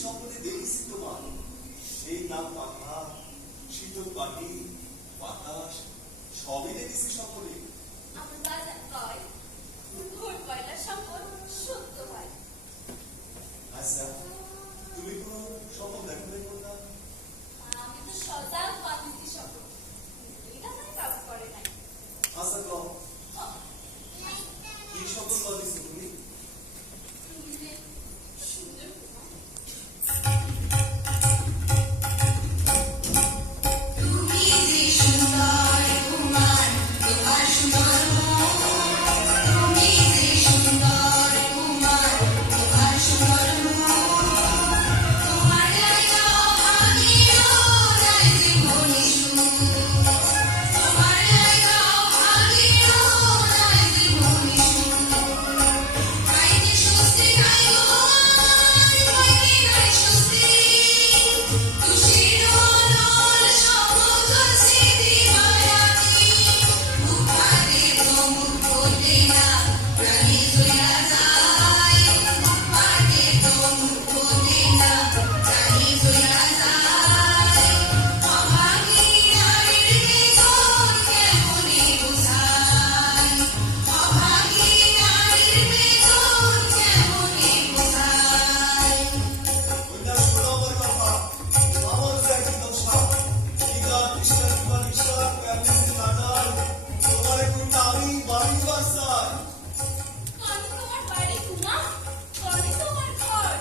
স্বপ্নে দেখেছি তোমার, সেই নাম পাখা, শীতল পাটি, বাতাস, সবই দেখেছি স্বপ্নে। আমার বাজার কয় ভোর পয়লা সম্পদ সত্য হয়। আচ্ছা, তুমি কোনো স্বপ্ন দেখো নাই কোনটা? আমি তো সজাগ পাচ্ছি স্বপ্ন, এটা আমার কাজ করে নাই। আচ্ছা কও, কি স্বপ্ন পাচ্ছি তুমি? তুমি যে সুন্দর কুমার। তুমি যে সুন্দর কুমার, তোমার সুন্দর মন। তুমি যে সুন্দর কুমার, তোমার সুন্দর মন। তোমার লাগা ভাঙিও নাই জীবনে সুর। তোমার লাগা ভাঙিও নাই জীবনে সুর। গাইতে স্বস্তি গাইও আমার, গাইতে গাই স্বস্তি। খুশির অনল সমুদর স্মৃতি মায়াবী। মুখ ভাগে তো মুখ বলতে না, প্রাণী জয়া যায়। মুখ ভাগে তো মুখ বলতে না, প্রাণী জয়া যায়। অভাগী নারীর বেদন কেমনে বোঝায়। অভাগী নারীর বেদন কেমনে বোঝায়। কন্যা শোনো আমার কথা, আমার যে একটি দশা, গীতা কৃষ্ণের তোমার ঈশ্বর প্যারিসে কাটায়, তোমার কোনটা আমি বাড়িবার চাই। আমি তোমার বাড়ি কুমার, করে তোমার ঘর।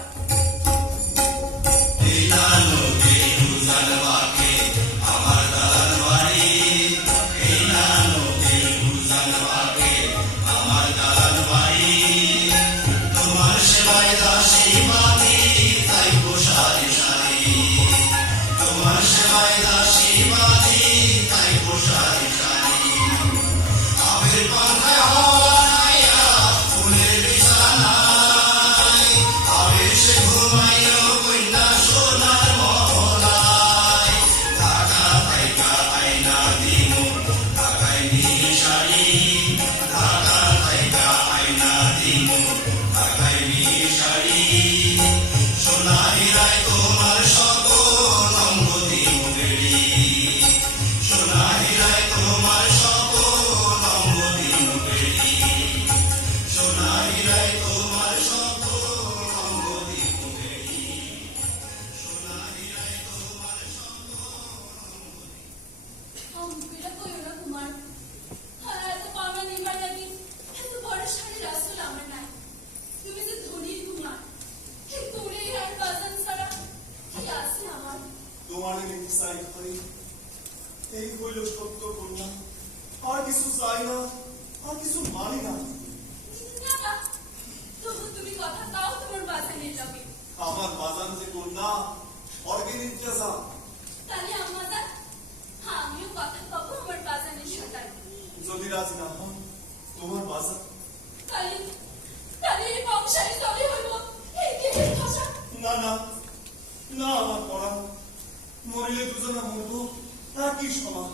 অঙ্কুরা কইও না কুমার, এত পাওনা নিবার লাগি এত বড় শাড়ি রাসুল আমার নাই। তুমি যে ধনীর কুমার, এই তোরে আর বাজান ছাড়া কি আছে আমার? তোমার নীতি চাই ভাই, এই হইল সত্য কন্যা। আর কিছু চাই না, আর কিছু মানি না। না না, তবু তুমি কথা দাও তোমার বাজানের লগে। আমার বাজান যে কন্যা, স্বর্গের ইন্তজাম। তাহলে আমাদের আমিও কথা পাবো আমার বাজানের সাথে। যদি রাজি না হন, তোমার বাজান তাহলে তাহলে এই বংশায় চলে হইব এই দেহের ভাষা। না না না, আমার পড়া, মরিলে দুজনা মরবো, একই সমান।